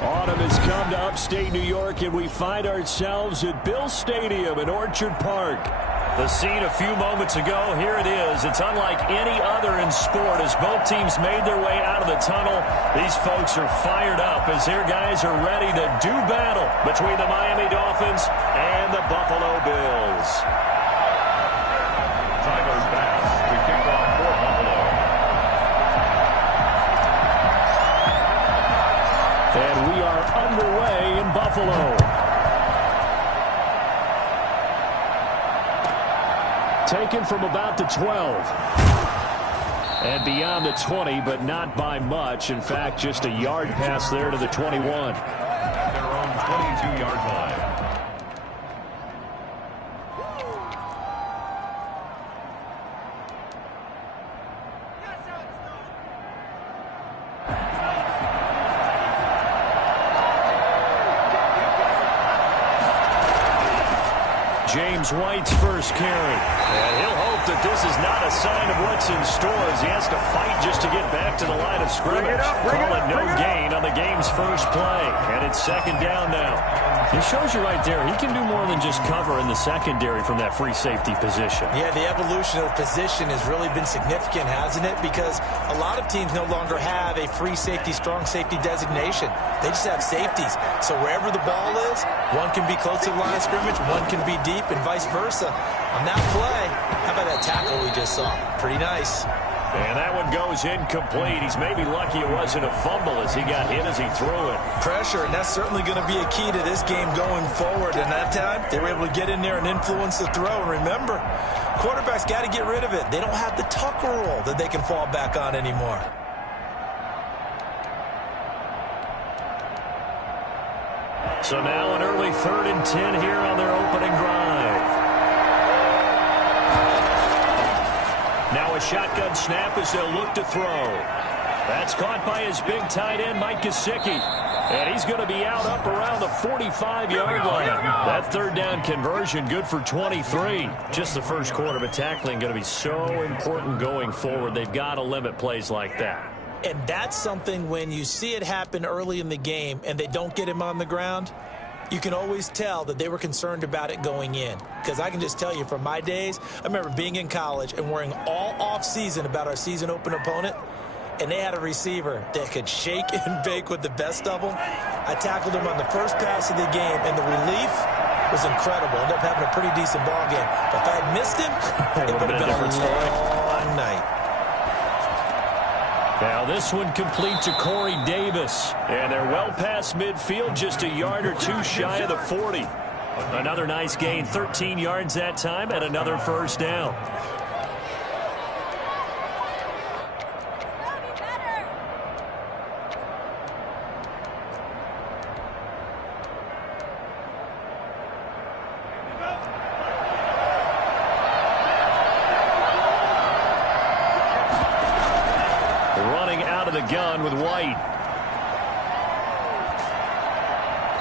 Autumn has come to upstate New York, and we find ourselves at Bill Stadium in Orchard Park. The scene a few moments ago, here it is. It's unlike any other in sport as both teams made their way out of the tunnel. These folks are fired up as their guys are ready to do battle between the Miami Dolphins and the Buffalo Bills. Tyler Bass to kick off for Buffalo. And we are underway in Buffalo. Taken from about the 12. And beyond the 20, but not by much. In fact, just a yard pass there to the 21. At their own 22-yard line. James White's first carry. And he'll hope that this is not a sign of what's in store as he has to fight just to get back to the line of scrimmage. Call it no gain on the game's first play. And it's second down now. It shows you right there, he can do more than just cover in the secondary from that free safety position. Yeah, the evolution of the position has really been significant, hasn't it? Because a lot of teams no longer have a free safety, strong safety designation. They just have safeties. So wherever the ball is, one can be close to the line of scrimmage, one can be deep, and vice versa. On that play, how about that tackle we just saw? Pretty nice. And that one goes incomplete. He's maybe lucky it wasn't a fumble as he got hit as he threw it. Pressure, and that's certainly going to be a key to this game going forward. And that time, they were able to get in there and influence the throw. And remember, quarterbacks got to get rid of it. They don't have the tucker roll that they can fall back on anymore. So now an early 3rd and 10 here on their opening drive. Now a shotgun snap as they'll look to throw. That's caught by his big tight end, Mike Gesicki. And he's going to be out up around the 45-yard line. That third down conversion good for 23. Just the first quarter, but tackling going to be so important going forward. They've got to limit plays like that. And that's something when you see it happen early in the game and they don't get him on the ground, you can always tell that they were concerned about it going in. Because I can just tell you from my days, I remember being in college and worrying all off-season about our season open opponent, and they had a receiver that could shake and bake with the best of them. I tackled him on the first pass of the game, and the relief was incredible. Ended up having a pretty decent ball game. But if I had missed him, it would have been a different story. Long night. Now this one complete to Corey Davis. And they're well past midfield, just a yard or two shy of the 40. Another nice gain, 13 yards that time, and another first down. Running out of the gun with White.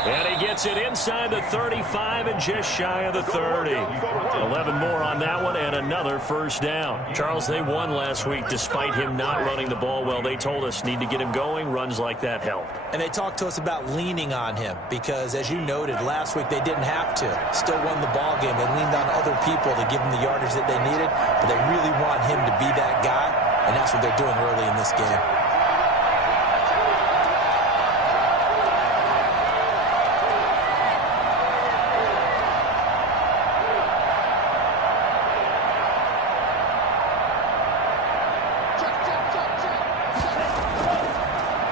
And he gets it inside the 35 and just shy of the 30. 11 more on that one and another first down. Charles, they won last week despite him not running the ball well. They told us need to get him going. Runs like that help. And they talked to us about leaning on him because, as you noted, last week they didn't have to. Still won the ball game. They leaned on other people to give them the yardage that they needed, but they really want him to be that guy, and that's what they're doing early in this game.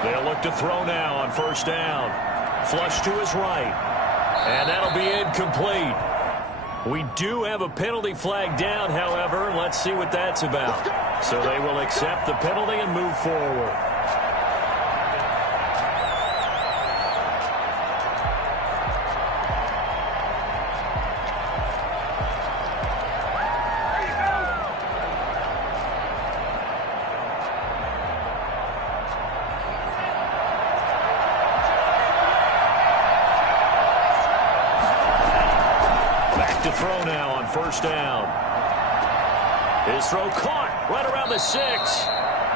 They'll look to throw now on first down. Flush to his right. And that'll be incomplete. We do have a penalty flag down, however. Let's see what that's about. So they will accept the penalty and move forward. To throw now on first down. His throw caught right around the 6.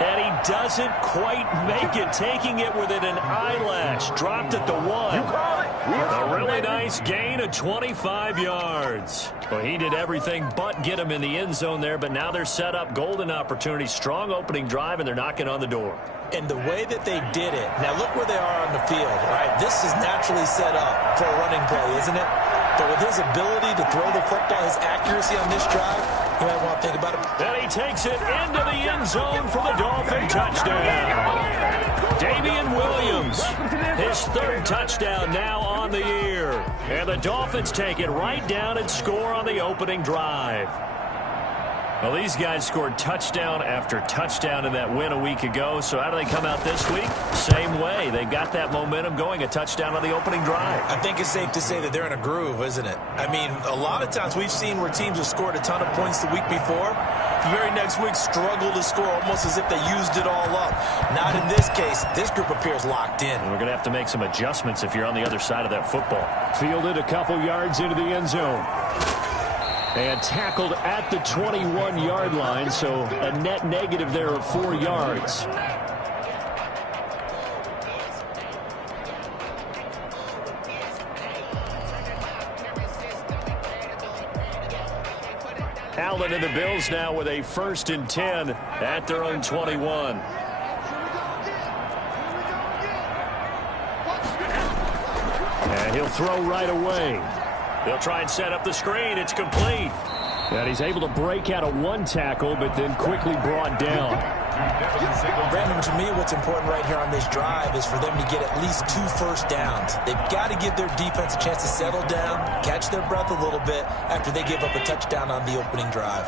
And he doesn't quite make it, taking it within an eyelash. Dropped at the 1. A really nice gain of 25 yards. Well, he did everything but get him in the end zone there, but now they're set up. Golden opportunity, strong opening drive, and they're knocking on the door. And the way that they did it, now look where they are on the field, right? This is naturally set up for a running play, isn't it? But with his ability to throw the football, his accuracy on this drive, you might want to think about it. And he takes it into the end zone for the Dolphin touchdown. Damian Williams, his 3rd touchdown now on the year. And the Dolphins take it right down and score on the opening drive. Well, these guys scored touchdown after touchdown in that win a week ago. So how do they come out this week? Same way. They got that momentum going, a touchdown on the opening drive. I think it's safe to say that they're in a groove, isn't it? I mean, a lot of times we've seen where teams have scored a ton of points the week before. The very next week struggle to score almost as if they used it all up. Not in this case. This group appears locked in. We're going to have to make some adjustments if you're on the other side of that football. Fielded a couple yards into the end zone. And tackled at the 21-yard line, so a net negative there of 4 yards. Allen and the Bills now with a 1st and 10 at their own 21. And he'll throw right away. They'll try and set up the screen. It's complete. And he's able to break out of 1 tackle, but then quickly brought down. Brandon, to me, what's important right here on this drive is for them to get at least 2 first downs. They've got to give their defense a chance to settle down, catch their breath a little bit after they give up a touchdown on the opening drive.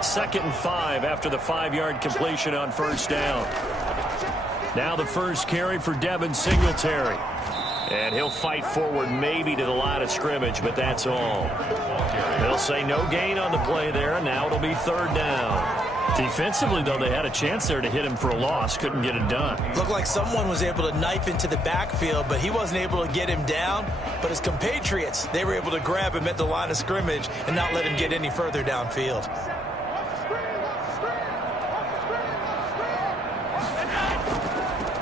2nd and 5 after the 5-yard completion on 1st down. Now the first carry for Devin Singletary. And he'll fight forward maybe to the line of scrimmage, but that's all. They'll say no gain on the play there, and now it'll be 3rd down. Defensively, though, they had a chance there to hit him for a loss. Couldn't get it done. Looked like someone was able to knife into the backfield, but he wasn't able to get him down. But his compatriots, they were able to grab him at the line of scrimmage and not let him get any further downfield.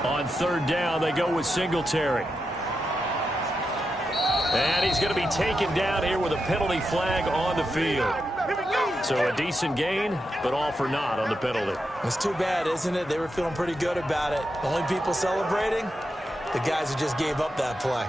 On 3rd down, they go with Singletary. And he's going to be taken down here with a penalty flag on the field. So a decent gain, but all for naught on the penalty. It's too bad, isn't it? They were feeling pretty good about it. The only people celebrating, the guys who just gave up that play.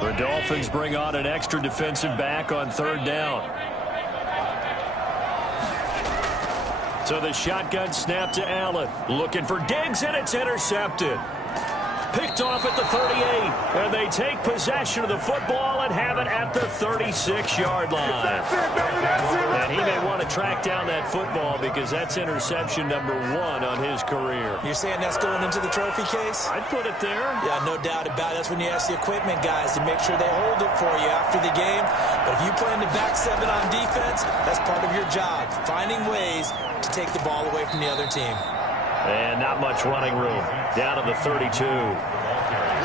The Dolphins bring on an extra defensive back on 3rd down. So the shotgun snap to Allen. Looking for Diggs, and it's intercepted. Picked off at the 38, and they take possession of the football and have it at the 36-yard line. And he may want to track down that football because that's interception number 1 on his career. You're saying that's going into the trophy case? I'd put it there. Yeah, no doubt about it. That's when you ask the equipment guys to make sure they hold it for you after the game. But if you play in the back 7 on defense, that's part of your job, finding ways to take the ball away from the other team. And not much running room. Down to the 32.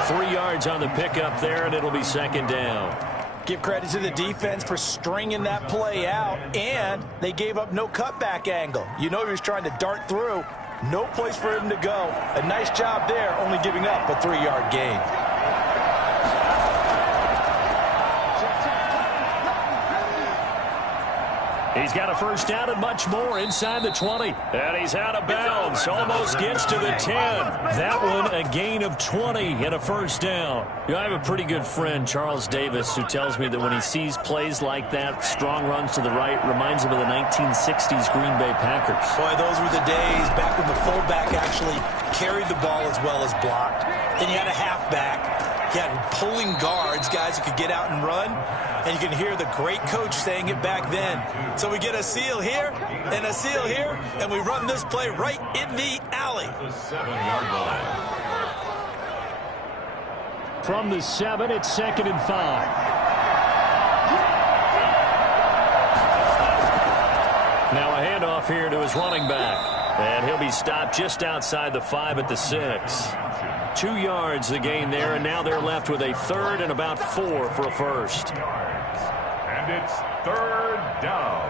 3 yards on the pickup there, and it'll be 2nd down. Give credit to the defense for stringing that play out, and they gave up no cutback angle. You know he was trying to dart through. No place for him to go. A nice job there, only giving up a 3-yard gain. He's got a first down and much more inside the 20. And he's out of bounds. Almost gets to the 10. That one a gain of 20 and a first down. You know, I have a pretty good friend, Charles Davis, who tells me that when he sees plays like that, strong runs to the right, reminds him of the 1960s Green Bay Packers. Boy, those were the days back when the fullback actually carried the ball as well as blocked. Then you had a halfback. You had pulling guards, guys who could get out and run. And you can hear the great coach saying it back then. So we get a seal here and a seal here, and we run this play right in the alley. The 7-yard line. From the 7, it's 2nd and 5. Now a handoff here to his running back. And he'll be stopped just outside the 5 at the 6. 2 yards the gain there, and now they're left with a 3rd and about 4 for a first. And it's 3rd down.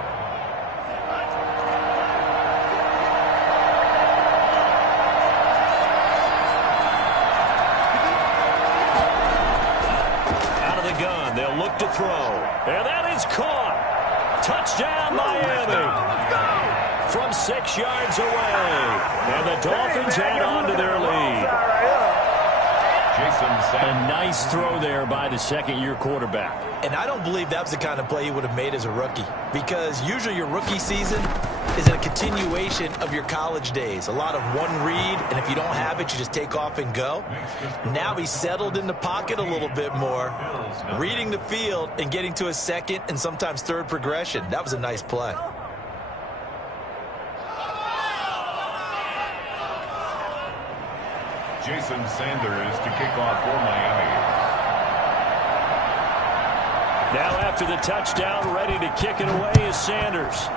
Out of the gun, they'll look to throw. And that is caught. Touchdown, Miami. From 6 yards away. And the Dolphins add on to their lead. A nice throw there by the second-year quarterback. And I don't believe that was the kind of play he would have made as a rookie, because usually your rookie season is a continuation of your college days. A lot of one read, and if you don't have it, you just take off and go. Now he's settled in the pocket a little bit more, reading the field and getting to a second and sometimes third progression. That was a nice play. Jason Sanders to kick off for Miami. Now after the touchdown, ready to kick it away is Sanders.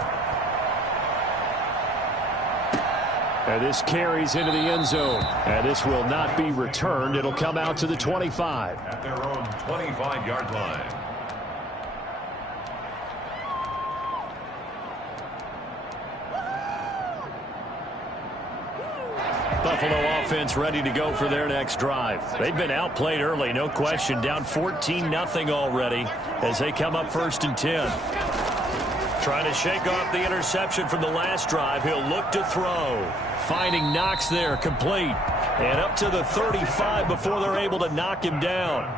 And this carries into the end zone. And this will not be returned. It'll come out to the 25. At their own 25-yard line. Buffalo offense ready to go for their next drive. They've been outplayed early, no question. Down 14-0 already as they come up 1st and 10. Trying to shake off the interception from the last drive. He'll look to throw. Finding Knox there, complete. And up to the 35 before they're able to knock him down.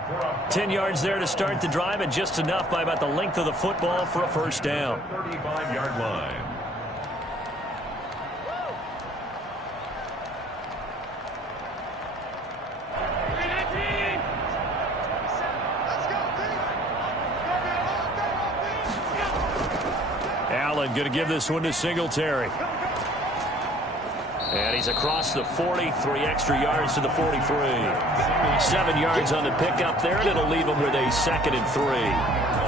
10 yards there to start the drive, and just enough by about the length of the football for a first down. 35-yard line. Allen going to give this one to Singletary. And he's across the 40, 3 extra yards to the 43. 7 yards on the pickup there, and it'll leave him with a 2nd and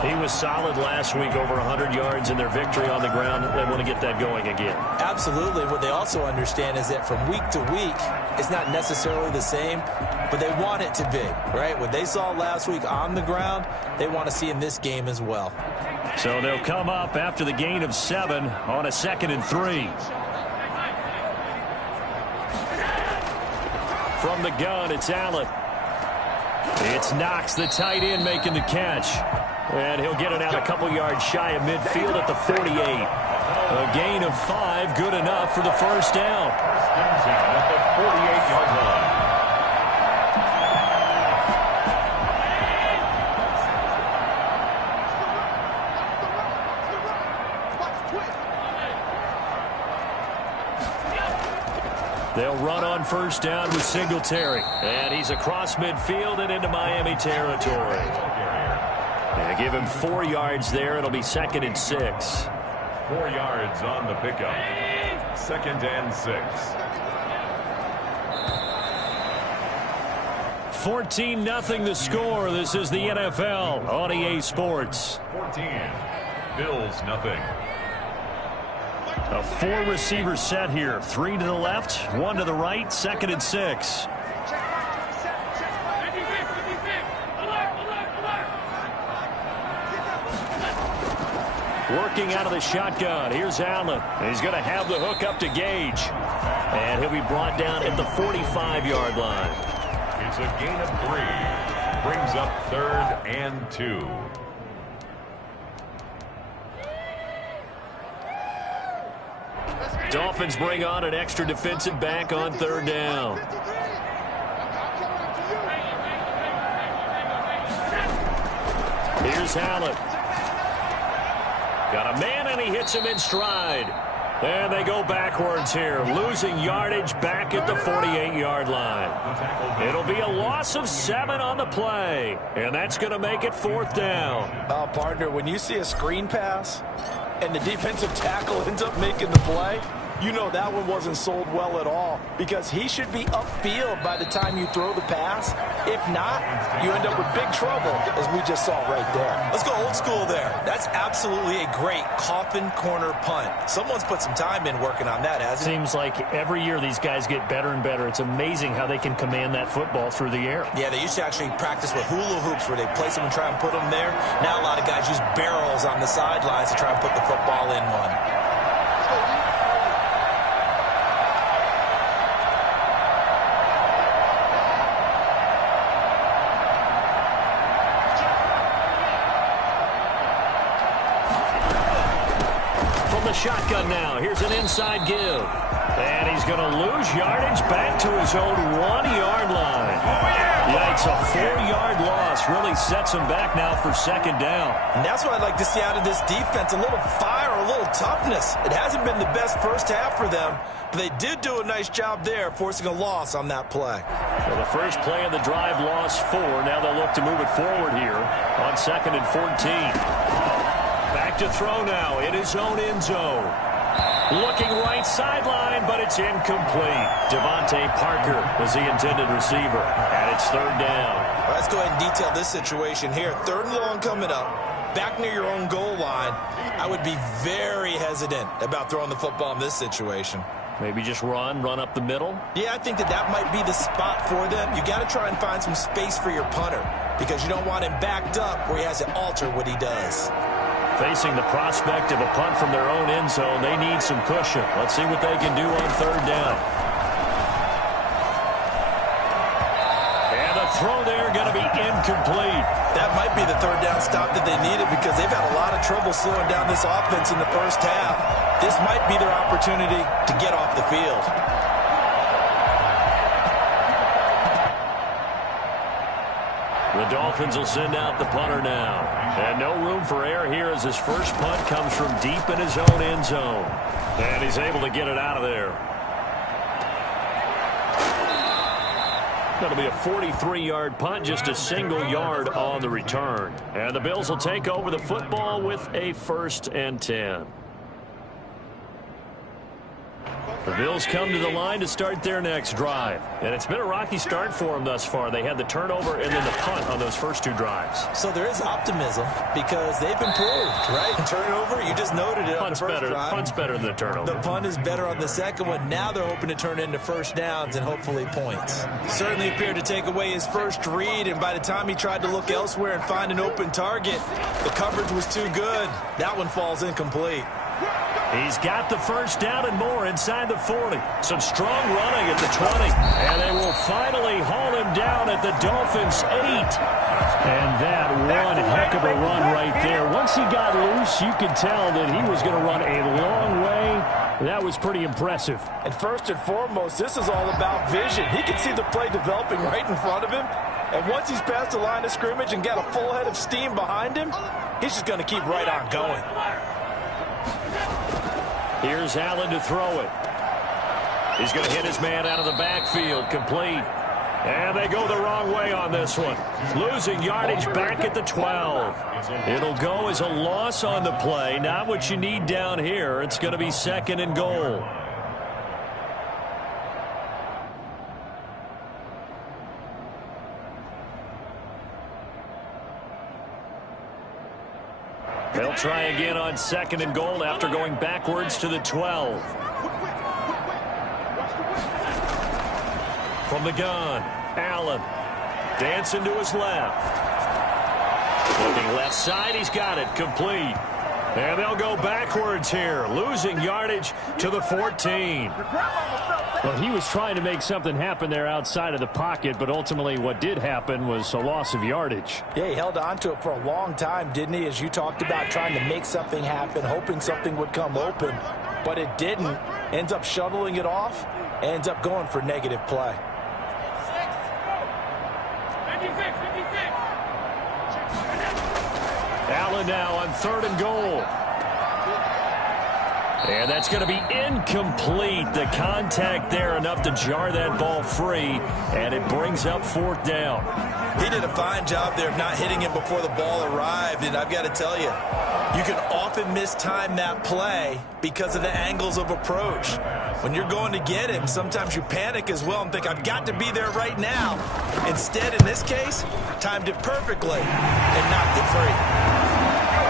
3. He was solid last week, over 100 yards in their victory on the ground. They want to get that going again. Absolutely. What they also understand is that from week to week, it's not necessarily the same, but they want it to be, right? What they saw last week on the ground, they want to see in this game as well. So they'll come up after the gain of 7 on a 2nd and 3. From the gun, it's Allen. It's Knox, the tight end, making the catch. And he'll get it out a couple yards shy of midfield at the 48. A gain of 5, good enough for the first down. First down at the 48-yard line. They'll run on first down with Singletary. And he's across midfield and into Miami territory. And give him 4 yards there. It'll be 2nd and 6. 4 yards on the pickup. 2nd and 6. 14-0 the score. This is the NFL on EA Sports. 14. Bills nothing. A 4-receiver set here. 3 to the left, 1 to the right, 2nd and 6. Working out of the shotgun. Here's Allen. He's going to have the hook up to Gage. And he'll be brought down at the 45-yard line. It's a gain of 3. Brings up 3rd and 2. Dolphins bring on an extra defensive back on 3rd down. Here's Allen. Got a man, and he hits him in stride. And they go backwards here, losing yardage back at the 48-yard line. It'll be a loss of 7 on the play, and that's going to make it 4th down. Partner, when you see a screen pass and the defensive tackle ends up making the play, you know that one wasn't sold well at all because he should be upfield by the time you throw the pass. If not, you end up with big trouble, as we just saw right there. Let's go old school there. That's absolutely a great coffin corner punt. Someone's put some time in working on that, hasn't it? Seems like every year these guys get better and better. It's amazing how they can command that football through the air. Yeah, they used to actually practice with hula hoops where they place them and try and put them there. Now a lot of guys use barrels on the sidelines to try and put the football in one. Shotgun now. Here's an inside give. And he's going to lose yardage back to his own 1-yard line. Yikes, a 4-yard loss really sets him back now for second down. And that's what I'd like to see out of this defense, a little fire, a little toughness. It hasn't been the best first half for them, but they did do a nice job there, forcing a loss on that play. Well, the first play of the drive lost 4. Now they'll look to move it forward here on 2nd and 14. Back to throw now in his own end zone. Looking right sideline, but it's incomplete. Devontae Parker was the intended receiver, and it's 3rd down. Let's go ahead and detail this situation here. 3rd and long coming up, back near your own goal line. I would be very hesitant about throwing the football in this situation. Maybe just run up the middle? Yeah, I think that might be the spot for them. You got to try and find some space for your punter because you don't want him backed up where he has to alter what he does. Facing the prospect of a punt from their own end zone, they need some cushion. Let's see what they can do on 3rd down. And the throw there going to be incomplete. That might be the 3rd down stop that they needed because they've had a lot of trouble slowing down this offense in the first half. This might be their opportunity to get off the field. The Dolphins will send out the punter now. And no room for error here as his first punt comes from deep in his own end zone. And he's able to get it out of there. That'll be a 43-yard punt, just a single yard on the return. And the Bills will take over the football with a 1st and 10. The Bills come to the line to start their next drive. And it's been a rocky start for them thus far. They had the turnover and then the punt on those first 2 drives. So there is optimism because they've improved, right? Turnover, you just noted it on the first drive. Punt's better than the turnover. The punt is better on the second one. Now they're hoping to turn into first downs and hopefully points. Certainly appeared to take away his first read, and by the time he tried to look elsewhere and find an open target, the coverage was too good. That one falls incomplete. He's got the first down and more inside the 40. Some strong running at the 20. And they will finally haul him down at the Dolphins' 8. And that one heck of a run right there. Once he got loose, you could tell that he was going to run a long way. That was pretty impressive. And first and foremost, this is all about vision. He can see the play developing right in front of him. And once he's past the line of scrimmage and got a full head of steam behind him, he's just going to keep right on going. Here's Allen to throw it. He's going to hit his man out of the backfield, complete. And they go the wrong way on this one. Losing yardage back at the 12. It'll go as a loss on the play. Not what you need down here. It's going to be 2nd and goal. They'll try again on 2nd and goal after going backwards to the 12. From the gun, Allen dancing to his left. Looking left side, he's got it, complete. And they'll go backwards here, losing yardage to the 14. Well, he was trying to make something happen there outside of the pocket, but ultimately what did happen was a loss of yardage. Yeah, he held on to it for a long time, didn't he? As you talked about trying to make something happen, hoping something would come open, but it didn't. Ends up shuttling it off, ends up going for negative play. Allen now on 3rd and goal. And that's going to be incomplete. The contact there enough to jar that ball free, and it brings up 4th down. He did a fine job there of not hitting him before the ball arrived, and I've got to tell you, you can often mistime that play because of the angles of approach. When you're going to get him, sometimes you panic as well and think, I've got to be there right now. Instead, in this case, timed it perfectly and knocked it free.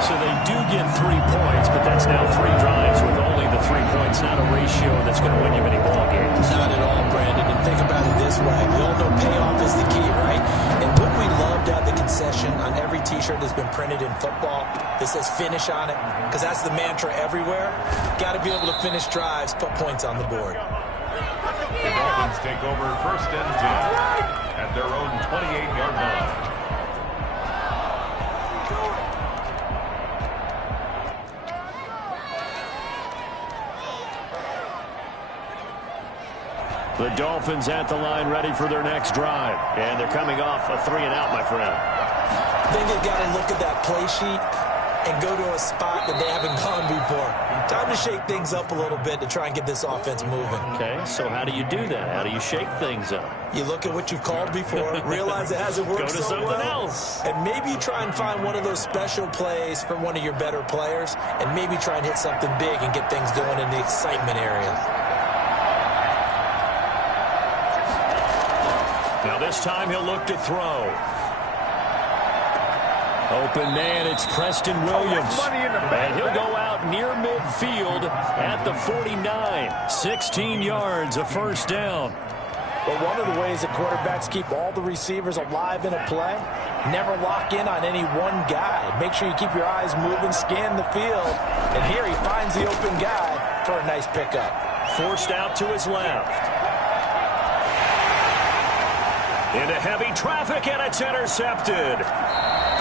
So they do get 3 points, but that's now 3 drives with only the 3 points, not a ratio that's going to win you many ball games. Not at all, Brandon. And think about it this way. We all know payoff is the key, right? And wouldn't we love to have the concession on every T-shirt that's been printed in football that says finish on it? Because that's the mantra everywhere. Got to be able to finish drives, put points on the board. The Dolphins take over 1st and 10 at their own 28-yard line. The Dolphins at the line ready for their next drive. And they're coming off a 3-and-out, my friend. I think they've got to look at that play sheet and go to a spot that they haven't gone before. Time to shake things up a little bit to try and get this offense moving. Okay, so how do you do that? How do you shake things up? You look at what you've called before, realize it hasn't worked Go to so something well, else. and maybe you try and find one of those special plays from one of your better players, and maybe try and hit something big and get things going in the excitement area. Now this time he'll look to throw. Open man, it's Preston Williams. And he'll go out near midfield at the 49. 16 yards, a first down. But one of the ways that quarterbacks keep all the receivers alive in a play, never lock in on any one guy. Make sure you keep your eyes moving, scan the field. And here he finds the open guy for a nice pickup. Forced out to his left. Into heavy traffic, and it's intercepted.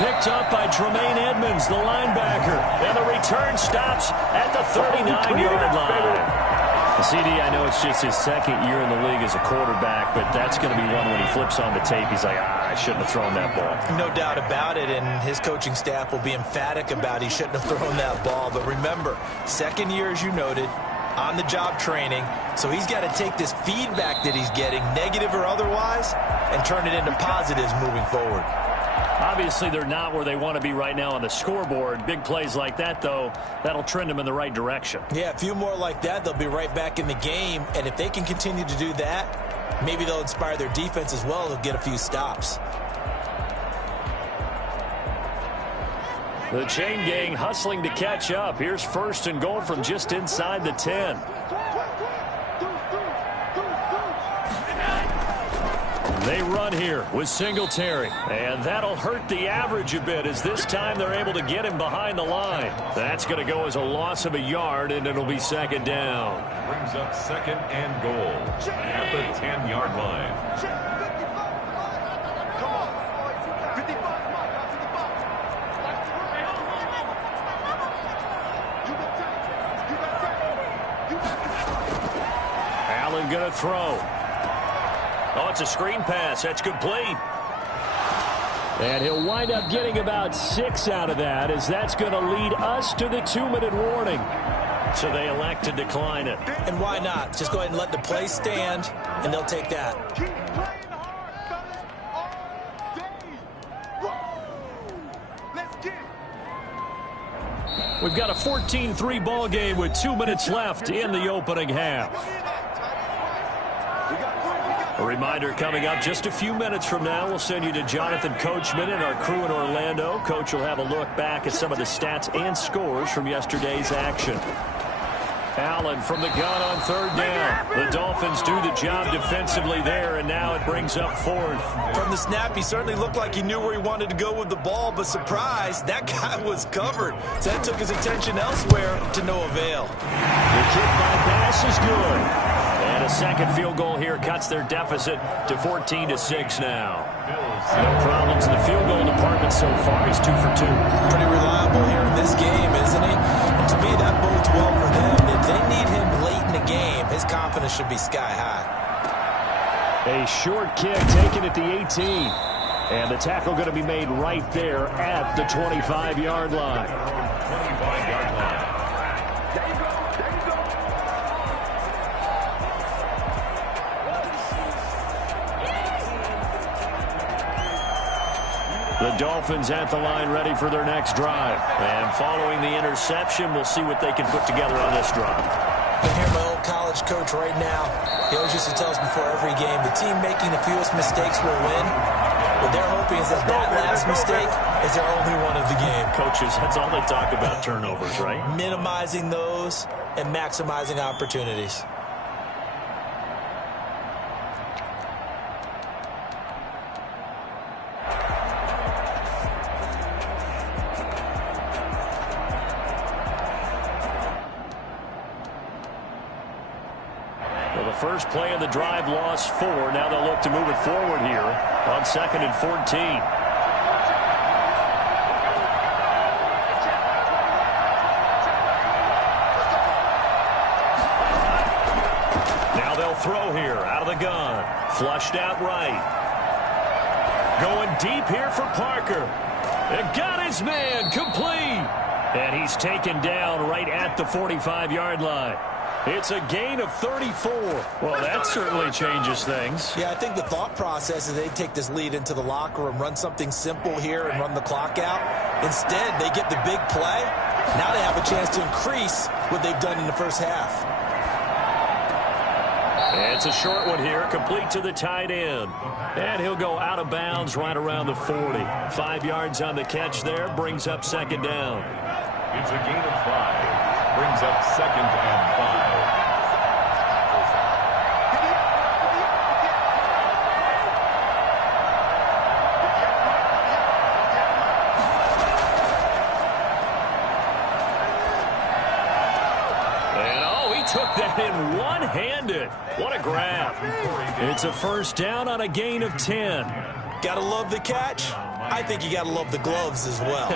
Picked up by Tremaine Edmonds, the linebacker. And the return stops at the 39-yard line. CD, I know it's just his 2nd year in the league as a quarterback, but that's going to be one when he flips on the tape. He's like, I shouldn't have thrown that ball. No doubt about it, and his coaching staff will be emphatic about he shouldn't have thrown that ball. But remember, 2nd year, as you noted, on-the-job training, so he's got to take this feedback that he's getting, negative or otherwise, and turn it into positives moving forward. Obviously, they're not where they want to be right now on the scoreboard. Big plays like that, though, that'll trend them in the right direction. Yeah, a few more like that, they'll be right back in the game, and if they can continue to do that, maybe they'll inspire their defense as well. They'll get a few stops. The chain gang hustling to catch up. Here's 1st and goal from just inside the 10. They run here with Singletary, and that'll hurt the average a bit as this time they're able to get him behind the line. That's going to go as a loss of a yard, and it'll be 2nd down. Brings up 2nd and goal at the 10-yard line. Allen going to throw. Oh, it's a screen pass. That's complete. And he'll wind up getting about 6 out of that, as that's going to lead us to the 2-minute warning. So they elect to decline it. And why not? Just go ahead and let the play stand, and they'll take that. We've got a 14-3 ball game with 2 minutes left in the opening half. A reminder coming up just a few minutes from now. We'll send you to Jonathan Coachman and our crew in Orlando. Coach will have a look back at some of the stats and scores from yesterday's action. Allen from the gun on 3rd down. The Dolphins do the job defensively there, and now it brings up 4th. From the snap, he certainly looked like he knew where he wanted to go with the ball, but surprise, that guy was covered. So that took his attention elsewhere to no avail. The kick by pass is good. And a 2nd field goal here cuts their deficit to 14-6 now. No problems in the field goal department so far. He's 2 for 2. Pretty reliable here in this game, isn't he? And to me, that bodes well for them. If they need him late in the game, his confidence should be sky high. A short kick taken at the 18. And the tackle going to be made right there at the 25-yard line. 25-yard line. The Dolphins at the line ready for their next drive. And following the interception, we'll see what they can put together on this drive. I can hear my old college coach right now. He always used to tell us before every game, the team making the fewest mistakes will win. What they're hoping is that last mistake is their only one of the game. Coaches, that's all they talk about, turnovers, right? Minimizing those and maximizing opportunities. First play of the drive, lost 4. Now they'll look to move it forward here on 2nd and 14. Now they'll throw here out of the gun. Flushed out right. Going deep here for Parker. And got his man complete. And he's taken down right at the 45-yard line. It's a gain of 34. Well, that certainly changes things. Yeah, I think the thought process is they take this lead into the locker room, run something simple here and run the clock out. Instead, they get the big play. Now they have a chance to increase what they've done in the first half. It's a short one here, complete to the tight end. And he'll go out of bounds right around the 40. 5 yards on the catch there, brings up 2nd down. It's a gain of 5. Brings up 2nd and 5. Took that in one-handed. What a grab. It's a first down on a gain of 10. Gotta love the catch. I think you gotta love the gloves as well.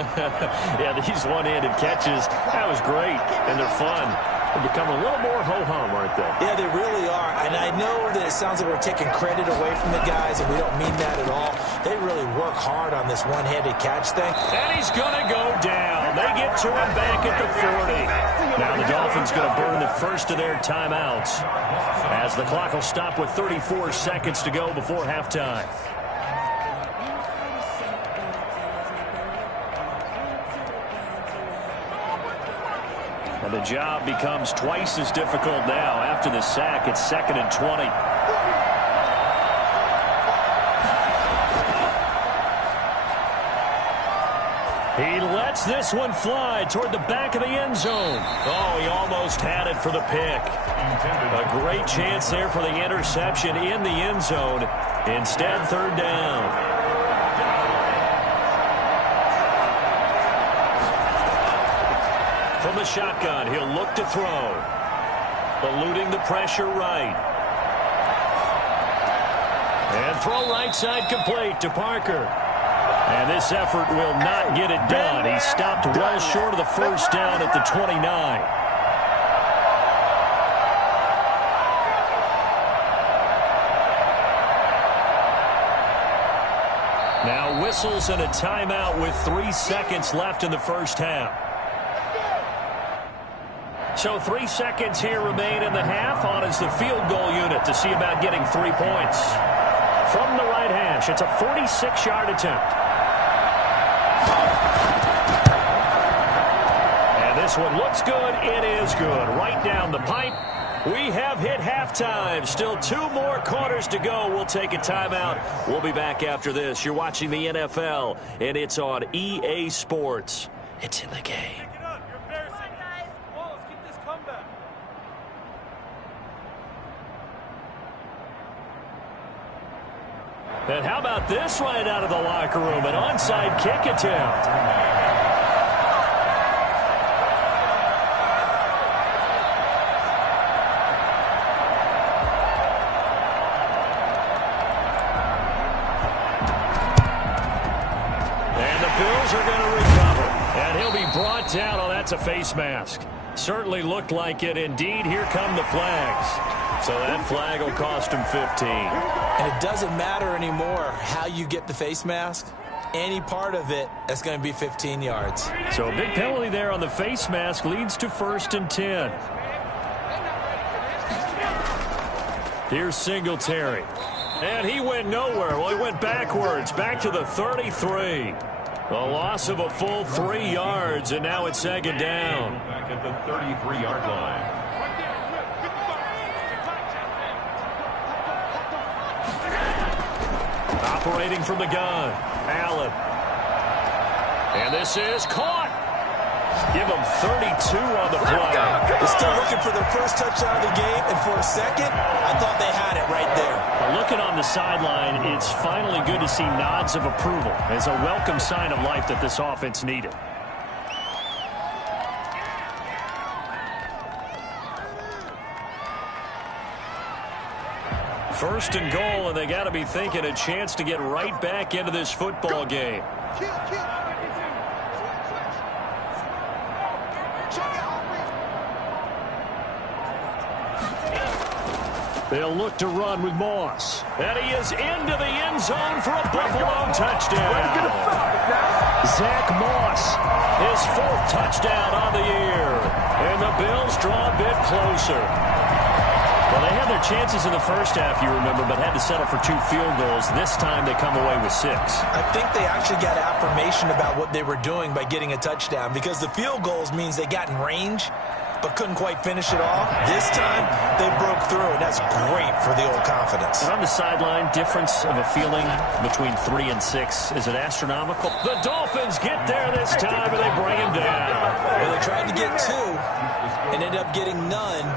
Yeah, these one-handed catches, that was great, and they're fun. They become a little more ho-hum, aren't they? Yeah, they really are. And I know that it sounds like we're taking credit away from the guys, and we don't mean that at all. They really work hard on this one-handed catch thing. And he's going to go down. They get to him back at the 40. Now the Dolphins going to burn the first of their timeouts as the clock will stop with 34 seconds to go before halftime. And the job becomes twice as difficult now. After the sack, it's 2nd and 20. He lets this one fly toward the back of the end zone. Oh, he almost had it for the pick. A great chance there for the interception in the end zone. Instead, 3rd down. From the shotgun, he'll look to throw. Eluding the pressure right. And throw right side complete to Parker. And this effort will not get it done. He stopped well short of the first down at the 29. Now whistles and a timeout with 3 seconds left in the first half. So 3 seconds here remain in the half. On is the field goal unit to see about getting 3 points. From the right hash, it's a 46-yard attempt. And this one looks good. It is good. Right down the pipe. We have hit halftime. Still 2 more quarters to go. We'll take a timeout. We'll be back after this. You're watching the NFL, and it's on EA Sports. It's in the game. And how about this right out of the locker room? An onside kick attempt. And the Bills are going to recover. And he'll be brought down. Oh, that's a face mask. Certainly looked like it. Indeed, here come the flags. So that flag will cost him 15. And it doesn't matter anymore how you get the face mask. Any part of it, that's going to be 15 yards. So a big penalty there on the face mask leads to 1st and 10. Here's Singletary. And he went nowhere. Well, he went backwards, back to the 33. A loss of a full 3 yards, and now it's second down. Back at the 33-yard line. Operating from the gun, Allen. And this is caught. Give them 32 on the play. They're still looking for their first touchdown of the game, and for a second, I thought they had it right there. Well, looking on the sideline, it's finally good to see nods of approval. It's a welcome sign of life that this offense needed. First and goal, and they got to be thinking a chance to get right back into this football game. They'll look to run with Moss. And he is into the end zone for a Buffalo touchdown. Zach Moss, his 4th touchdown on the year. And the Bills draw a bit closer. Well, they had their chances in the first half, you remember, but had to settle for 2 field goals. This time they come away with 6. I think they actually got affirmation about what they were doing by getting a touchdown, because the field goals means they got in range but couldn't quite finish it off. This time, they broke through, and that's great for the old confidence. And on the sideline, difference of a feeling between 3 and 6. Is it astronomical? The Dolphins get there this time, and they bring him down. Well, they tried to get 2 and ended up getting none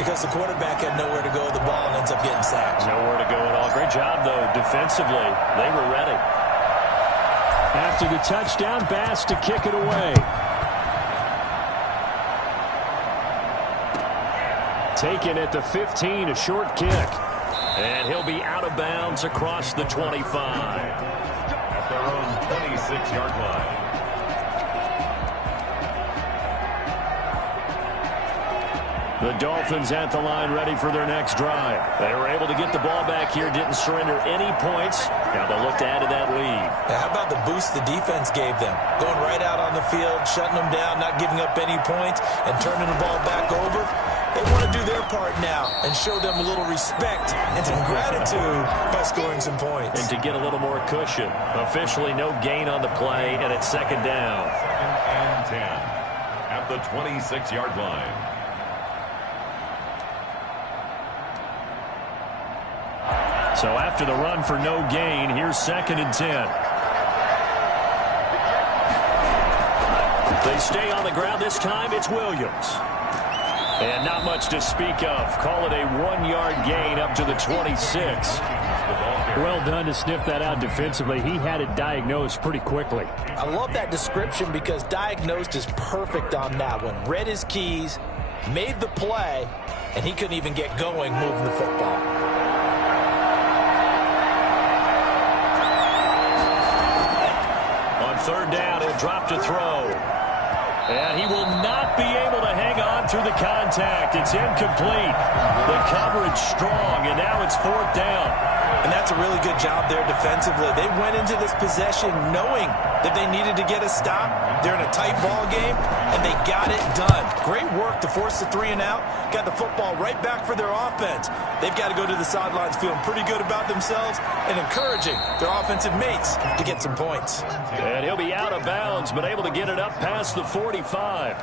because the quarterback had nowhere to go with the ball and ends up getting sacked. Nowhere to go at all. Great job, though, defensively. They were ready. After the touchdown, Bass to kick it away. Taken at the 15, a short kick. And he'll be out of bounds across the 25. At their own 26-yard line. The Dolphins at the line ready for their next drive. They were able to get the ball back here, didn't surrender any points. Now they'll look to add to that lead. Now, how about the boost the defense gave them? Going right out on the field, shutting them down, not giving up any points, and turning the ball back over. They want to do their part now and show them a little respect and some gratitude by scoring some points. And to get a little more cushion. Officially no gain on the play, and it's second down. 2nd and 10 at the 26-yard line. So after the run for no gain, here's 2nd and 10. They stay on the ground this time. It's Williams. And not much to speak of. Call it a 1-yard gain up to the 26. Well done to sniff that out defensively. He had it diagnosed pretty quickly. I love that description because diagnosed is perfect on that one. Read his keys, made the play, and he couldn't even get going moving the football. On 3rd down, he'll drop to throw. And he will not be able to hang on through the contact. It's incomplete. The coverage strong, and now it's 4th down. And that's a really good job there defensively. They went into this possession knowing that they needed to get a stop. They're in a tight ball game, and they got it done. Great work to force the 3 and out. Got the football right back for their offense. They've got to go to the sidelines feeling pretty good about themselves and encouraging their offensive mates to get some points. And he'll be out of bounds, but able to get it up past the 45.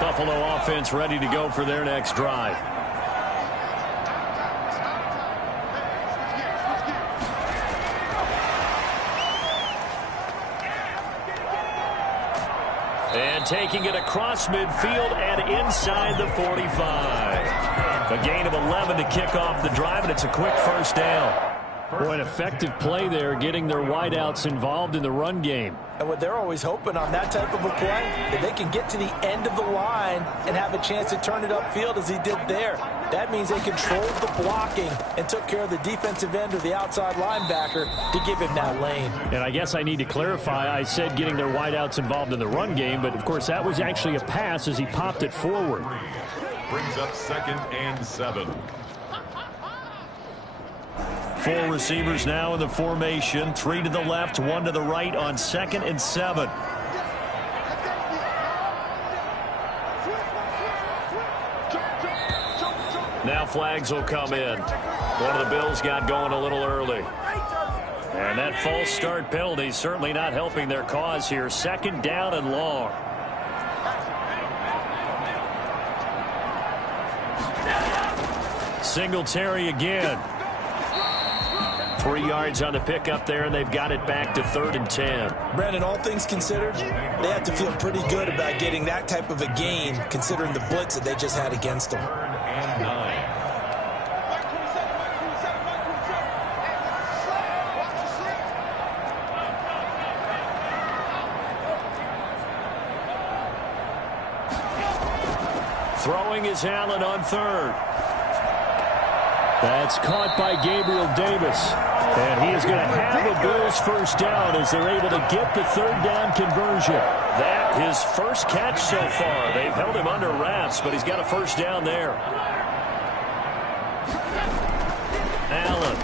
Buffalo offense ready to go for their next drive. And taking it across midfield and inside the 45. A gain of 11 to kick off the drive, and it's a quick first down. Boy, an effective play there, getting their wideouts involved in the run game. And what they're always hoping on that type of a play, that they can get to the end of the line and have a chance to turn it upfield as he did there. That means they controlled the blocking and took care of the defensive end or the outside linebacker to give him that lane. And I guess I need to clarify, I said getting their wideouts involved in the run game, but of course that was actually a pass as he popped it forward. Brings up 2nd and 7. 4 receivers now in the formation. 3 to the left, 1 to the right on 2nd and 7. Now flags will come in. One of the Bills got going a little early. And that false start penalty certainly not helping their cause here. Second down and long. Singletary again. 3 yards on the pickup there, and they've got it back to 3rd and 10. Brandon, all things considered, they have to feel pretty good about getting that type of a gain, considering the blitz that they just had against them. 3rd and 9. Throwing is Allen on 3rd. That's caught by Gabriel Davis. And he is going to have a Bills first down as they're able to get the 3rd down conversion. That his first catch so far. They've held him under wraps, but he's got a first down there. Allen.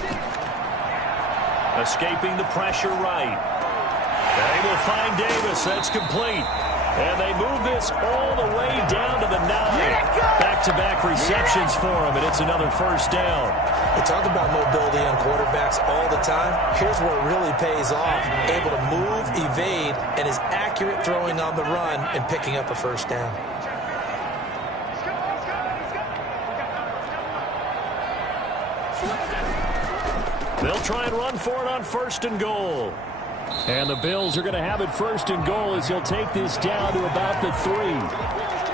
Escaping the pressure right. They will find Davis. That's complete. And they move this all the way down to the 9. Back-to-back receptions for him, and it's another first down. We talk about mobility on quarterbacks all the time. Here's where it really pays off. Able to move, evade, and is accurate throwing on the run and picking up a first down. They'll try and run for it on 1st and goal. And the Bills are going to have it 1st and goal as he'll take this down to about the 3.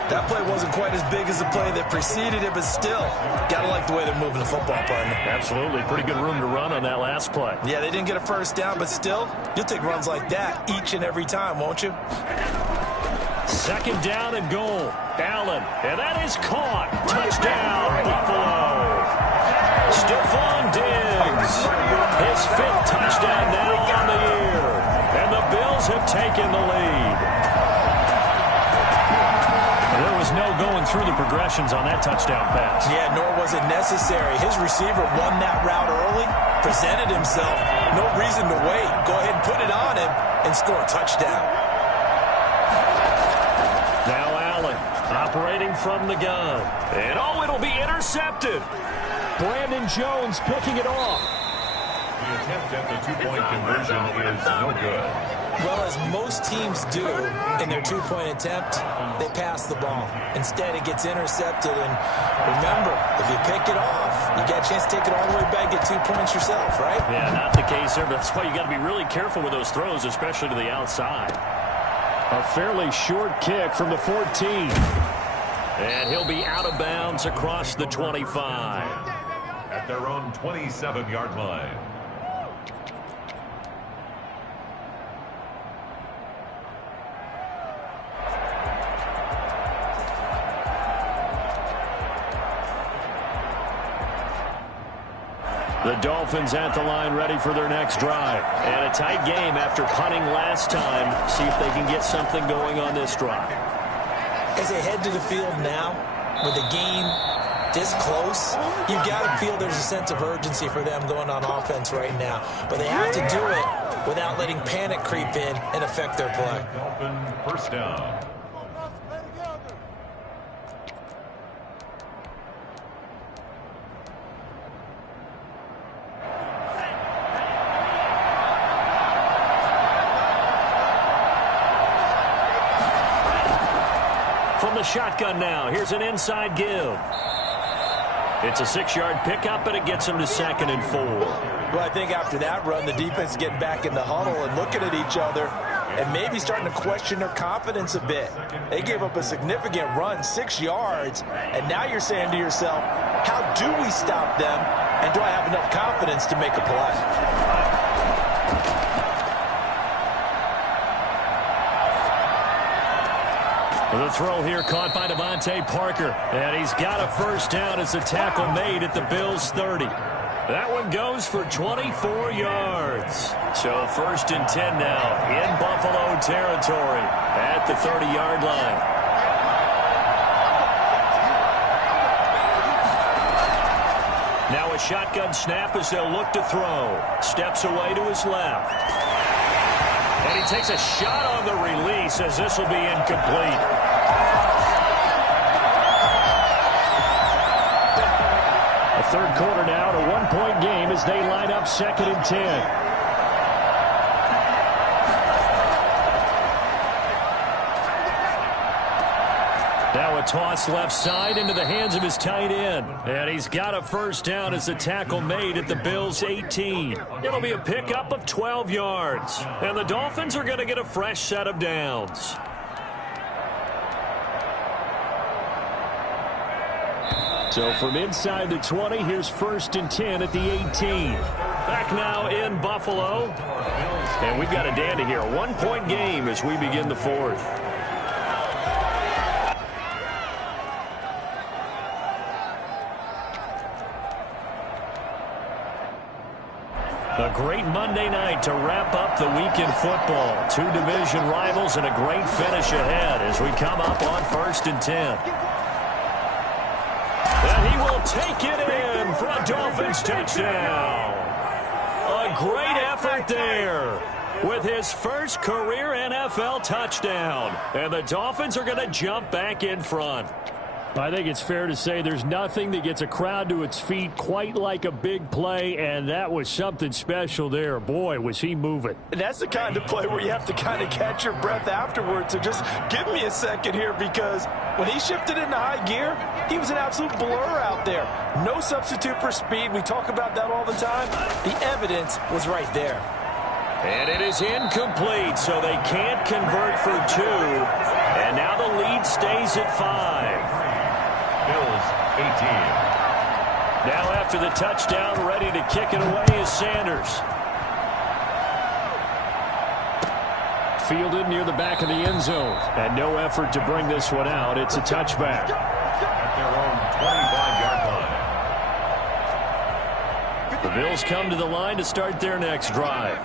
That play wasn't quite as big as the play that preceded it, but still, got to like the way they're moving the football, partner. Absolutely. Pretty good room to run on that last play. Yeah, they didn't get a first down, but still, you'll take runs like that each and every time, won't you? 2nd down and goal. Allen, and that is caught. Touchdown, Buffalo. Stephon Diggs, his 5th touchdown now on the year. And the Bills have taken the lead. There was no going through the progressions on that touchdown pass. Yeah, nor was it necessary. His receiver won that route early, presented himself. No reason to wait. Go ahead and put it on him and score a touchdown. Now Allen operating from the gun. And it'll be intercepted. Brandon Jones picking it off. The attempt at the 2-point conversion is no good. Well, as most teams do in their 2-point attempt, they pass the ball. Instead, it gets intercepted. And remember, if you pick it off, you got a chance to take it all the way back, get 2 points yourself, right? Yeah, not the case there. But that's why you got to be really careful with those throws, especially to the outside. A fairly short kick from the 14. And he'll be out of bounds across the 25. At their own 27-yard line. The Dolphins at the line ready for their next drive. And a tight game after punting last time. See if they can get something going on this drive. As they head to the field now, with the game this close, you got to feel there's a sense of urgency for them going on offense right now. But they have to do it without letting panic creep in and affect their play. Dolphin first down. From the shotgun now, here's an inside give. It's a 6-yard pickup, and it gets him to 2nd and 4. Well, I think after that run, the defense is getting back in the huddle and looking at each other and maybe starting to question their confidence a bit. They gave up a significant run, 6 yards, and now you're saying to yourself, how do we stop them, and do I have enough confidence to make a play? The throw here caught by Devontae Parker. And he's got a first down as the tackle made at the Bills' 30. That one goes for 24 yards. So 1st and 10 now in Buffalo territory at the 30-yard line. Now a shotgun snap as they'll look to throw. Steps away to his left. And he takes a shot on the release as this will be incomplete. third quarter now, a one-point game as they line up 2nd and 10. Now a toss left side into the hands of his tight end. And he's got a first down as the tackle made at the Bills' 18. It'll be a pickup of 12 yards. And the Dolphins are going to get a fresh set of downs. So from inside the 20, here's 1st and 10 at the 18. Back now in Buffalo. And we've got a dandy here. A one-point game as we begin the 4th. A great Monday night to wrap up the week in football. 2 division rivals and a great finish ahead as we come up on 1st and 10. And he will take it in for a Dolphins touchdown. A great effort there with his first career NFL touchdown. And the Dolphins are going to jump back in front. I think it's fair to say there's nothing that gets a crowd to its feet quite like a big play, and that was something special there. Boy, was he moving. And that's the kind of play where you have to kind of catch your breath afterwards. So just give me a second here, because when he shifted into high gear, he was an absolute blur out there. No substitute for speed. We talk about that all the time. The evidence was right there. And it is incomplete, so they can't convert for 2. And now the lead stays at 5. Bills 18. Now after the touchdown, ready to kick it away is Sanders. Fielded near the back of the end zone. And no effort to bring this one out. It's a touchback. At their own 25-yard line. The Bills come to the line to start their next drive.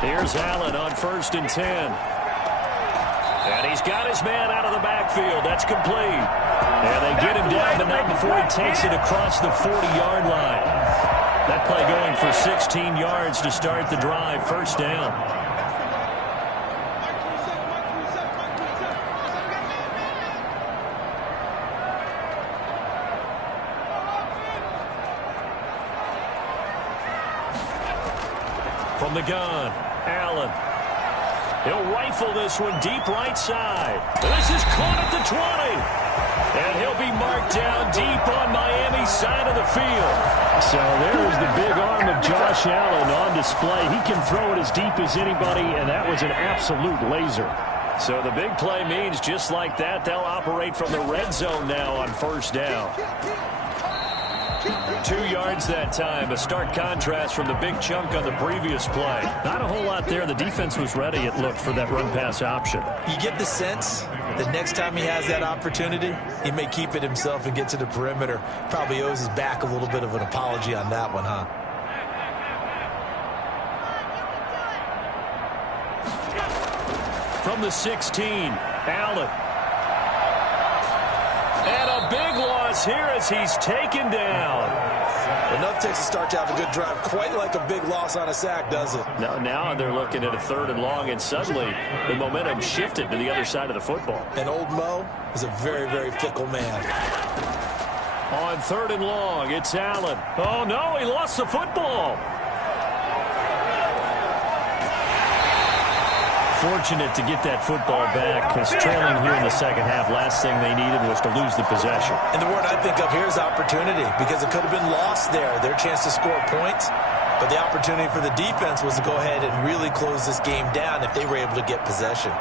Here's Allen on 1st and 10. And he's got his man out of the backfield. That's complete. And they get him down, but not before he takes it across the 40-yard line. That play going for 16 yards to start the drive. First down. From the gun, Allen. He'll rifle this one deep right side. This is caught at the 20. And he'll be marked down deep on Miami's side of the field. So there's the big arm of Josh Allen on display. He can throw it as deep as anybody, and that was an absolute laser. So the big play means just like that, they'll operate from the red zone now on first down. 2 yards that time, a stark contrast from the big chunk on the previous play. Not a whole lot there. The defense was ready, it looked, for that run-pass option. You get the sense that next time he has that opportunity, he may keep it himself and get to the perimeter. Probably owes his back a little bit of an apology on that one, huh? From the 16, Allen. And a big loss here as he's taken down. Enough takes a start to have a good drive. Quite like a big loss on a sack, does it? Now they're looking at a 3rd and long, and suddenly the momentum shifted to the other side of the football. And old Mo is a very, very fickle man. On 3rd and long, it's Allen. Oh, no, he lost the football. Fortunate to get that football back, because trailing here in the second half, last thing they needed was to lose the possession. And the word I think of here is opportunity, because it could have been lost there, their chance to score points. But the opportunity for the defense was to go ahead and really close this game down if they were able to get possession.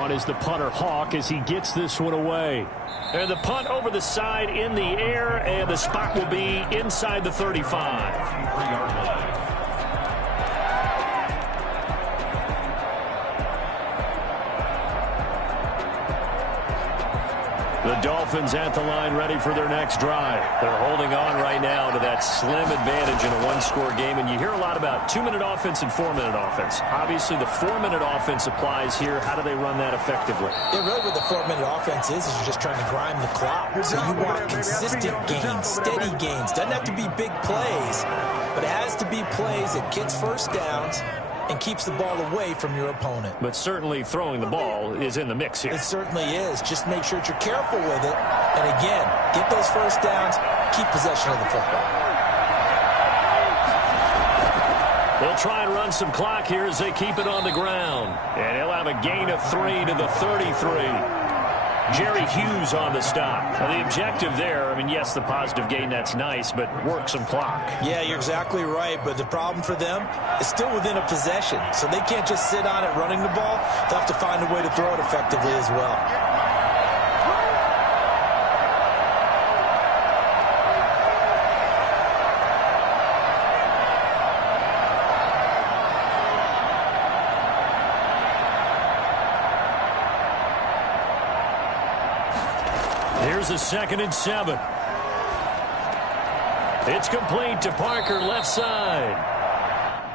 On is the punter, Hawk, as he gets this one away. And the punt over the side in the air, and the spot will be inside the 35. 3-yard line. The Dolphins at the line ready for their next drive. They're holding on right now to that slim advantage in a one-score game. And you hear a lot about 2-minute offense and 4-minute offense. Obviously, the 4-minute offense applies here. How do they run that effectively? Yeah, really what the 4-minute offense is you're just trying to grind the clock. So you want consistent gains, steady gains. Doesn't have to be big plays, but it has to be plays that gets first downs and keeps the ball away from your opponent. But certainly throwing the ball is in the mix here. It certainly is. Just make sure that you're careful with it. And again, get those first downs, keep possession of the football. They'll try and run some clock here as they keep it on the ground. And he'll have a gain of 3 to the 33. Jerry Hughes on the stop. Now, the objective there, I mean, yes, the positive gain, that's nice, but work some clock. Yeah, you're exactly right, but the problem for them is still within a possession, so they can't just sit on it running the ball. They'll have to find a way to throw it effectively as well. Here's a 2nd and 7. It's complete to Parker, left side.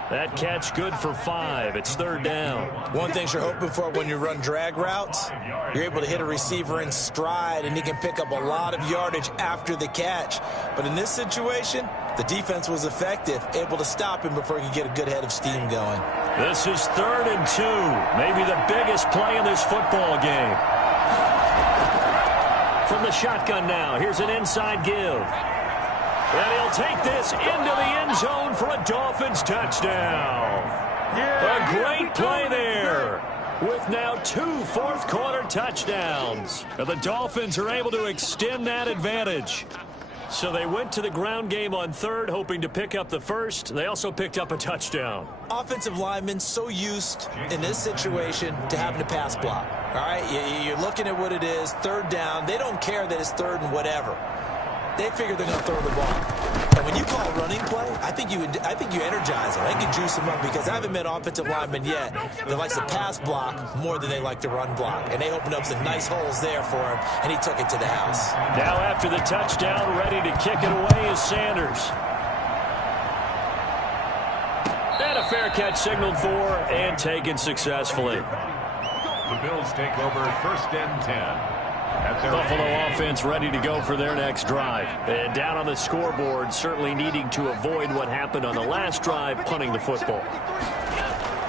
That catch good for 5. It's 3rd down. One thing you're hoping for when you run drag routes, you're able to hit a receiver in stride, and he can pick up a lot of yardage after the catch. But in this situation, the defense was effective, able to stop him before he could get a good head of steam going. This is 3rd and 2. Maybe the biggest play in this football game. From the shotgun now, here's an inside give. And he'll take this into the end zone for a Dolphins touchdown. A great play there with now 2 fourth-quarter touchdowns. And the Dolphins are able to extend that advantage. So they went to the ground game on 3rd, hoping to pick up the 1st. They also picked up a touchdown. Offensive linemen so used in this situation to having to pass block. All right, you're looking at what it is, 3rd down. They don't care that it's 3rd and whatever. They figure they're going to throw the ball. And when you call a running play, I think you energize them. I think you juice them up, because I haven't met offensive linemen yet that likes to pass block more than they like to run block. And they opened up some nice holes there for him, and he took it to the house. Now after the touchdown, ready to kick it away is Sanders. And a fair catch signaled for and taken successfully. The Bills take over 1st and 10. Buffalo offense ready to go for their next drive. And down on the scoreboard, certainly needing to avoid what happened on the last drive, punting the football.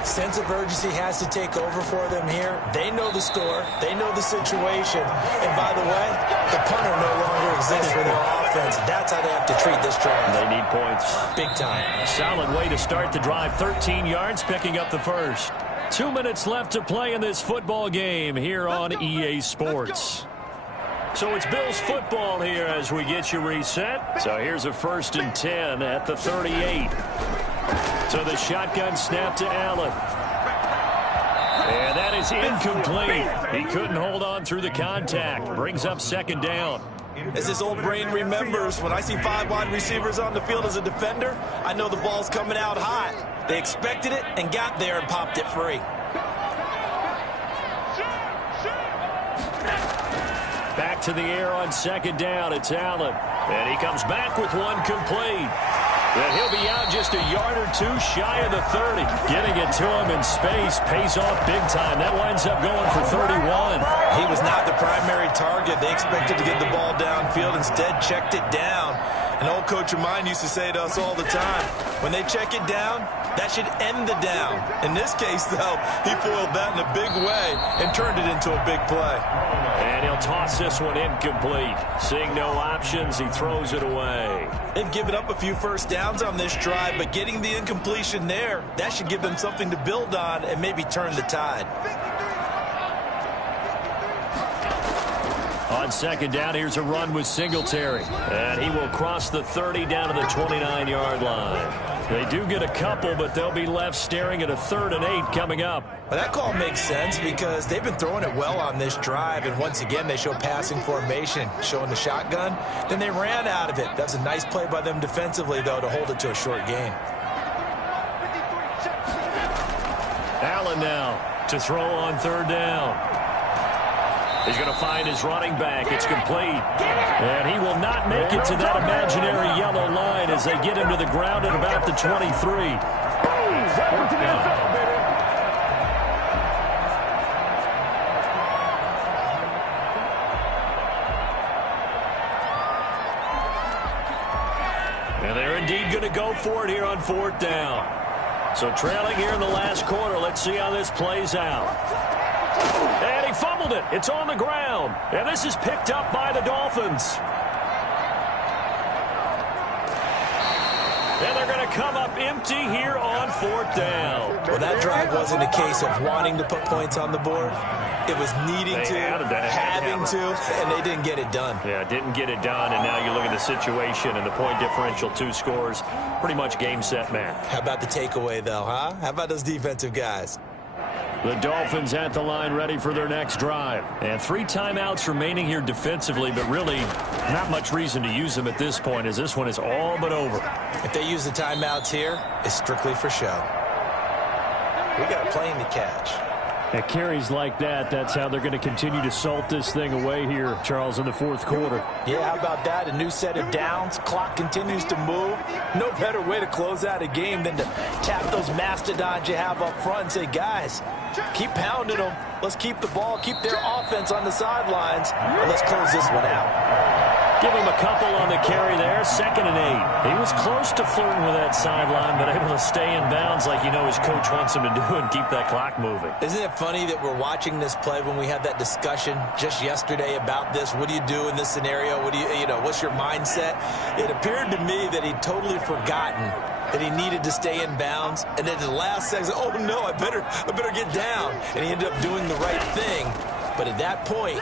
Sense of urgency has to take over for them here. They know the score. They know the situation. And by the way, the punter no longer exists for their offense. That's how they have to treat this drive. They need points. Big time. Solid way to start the drive. 13 yards, picking up the 1st. 2 minutes left to play in this football game here on EA Sports. So it's Bills football here as we get you reset. So here's a 1st and 10 at the 38. So the shotgun snap to Allen. And that is incomplete. He couldn't hold on through the contact. Brings up 2nd down. As this old brain remembers, when I see 5 wide receivers on the field as a defender, I know the ball's coming out hot. They expected it and got there and popped it free. Back to the air on 2nd down. It's Allen. And he comes back with one complete. And he'll be out just a yard or 2 shy of the 30. Getting it to him in space pays off big time. That winds up going for 31. He was not the primary target. They expected to get the ball downfield. Instead, checked it down. An old coach of mine used to say to us all the time, when they check it down, that should end the down. In this case, though, he foiled that in a big way and turned it into a big play. And he'll toss this one incomplete. Seeing no options, he throws it away. They've given up a few first downs on this drive, but getting the incompletion there, that should give them something to build on and maybe turn the tide. On 2nd down, here's a run with Singletary. And he will cross the 30 down to the 29-yard line. They do get a couple, but they'll be left staring at a 3rd and 8 coming up. Well, that call makes sense because they've been throwing it well on this drive, and once again they show passing formation, showing the shotgun. Then they ran out of it. That's a nice play by them defensively, though, to hold it to a short gain. Allen now to throw on 3rd down. He's going to find his running back. It's complete. And he will not make it to that imaginary yellow line as they get him to the ground at about the 23. And they're indeed going to go for it here on 4th down. So trailing here in the last quarter. Let's see how this plays out. And he fumbled it. It's on the ground. And this is picked up by the Dolphins. And they're going to come up empty here on 4th down. Well, that drive wasn't a case of wanting to put points on the board. It was needing to, having to, and they didn't get it done. Yeah, didn't get it done, and now you look at the situation and the point differential, 2 scores, pretty much game, set, match. How about the takeaway, though, huh? How about those defensive guys? The Dolphins at the line ready for their next drive. And 3 timeouts remaining here defensively, but really not much reason to use them at this point as this one is all but over. If they use the timeouts here, it's strictly for show. We got a plane to catch. At carries like that, that's how they're going to continue to salt this thing away here, Charles, in the 4th quarter. Yeah, how about that? A new set of downs. Clock continues to move. No better way to close out a game than to tap those mastodons you have up front and say, guys, keep pounding them. Let's keep the ball, keep their offense on the sidelines, and let's close this one out. Give him a couple on the carry there. 2nd and 8. He was close to flirting with that sideline, but able to stay in bounds like you know his coach wants him to do and keep that clock moving. Isn't it funny that we're watching this play when we had that discussion just yesterday about this? What do you do in this scenario? What do you know, what's your mindset? It appeared to me that he'd totally forgotten that he needed to stay in bounds, and then at the last second, oh no, I better get down. And he ended up doing the right thing. But at that point,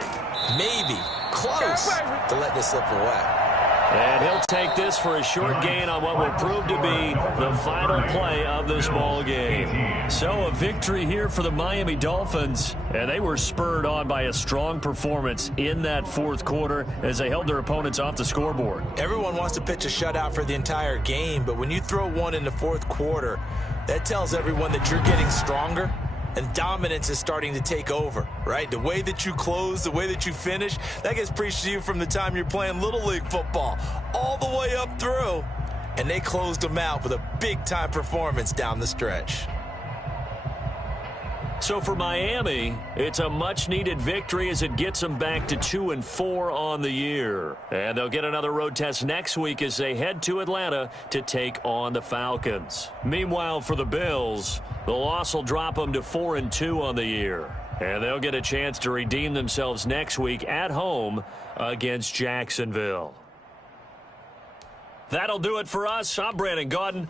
maybe close to letting it slip away. And he'll take this for a short gain on what will prove to be the final play of this ball game. So a victory here for the Miami Dolphins, and they were spurred on by a strong performance in that 4th quarter as they held their opponents off the scoreboard. Everyone wants to pitch a shutout for the entire game, but when you throw one in the 4th quarter, that tells everyone that you're getting stronger. And dominance is starting to take over, right? The way that you close, the way that you finish, that gets preached to you from the time you're playing Little League football all the way up through. And they closed them out with a big-time performance down the stretch. So for Miami, it's a much-needed victory as it gets them back to 2-4 on the year. And they'll get another road test next week as they head to Atlanta to take on the Falcons. Meanwhile, for the Bills, the loss will drop them to 4-2 on the year. And they'll get a chance to redeem themselves next week at home against Jacksonville. That'll do it for us. I'm Brandon Gaudin.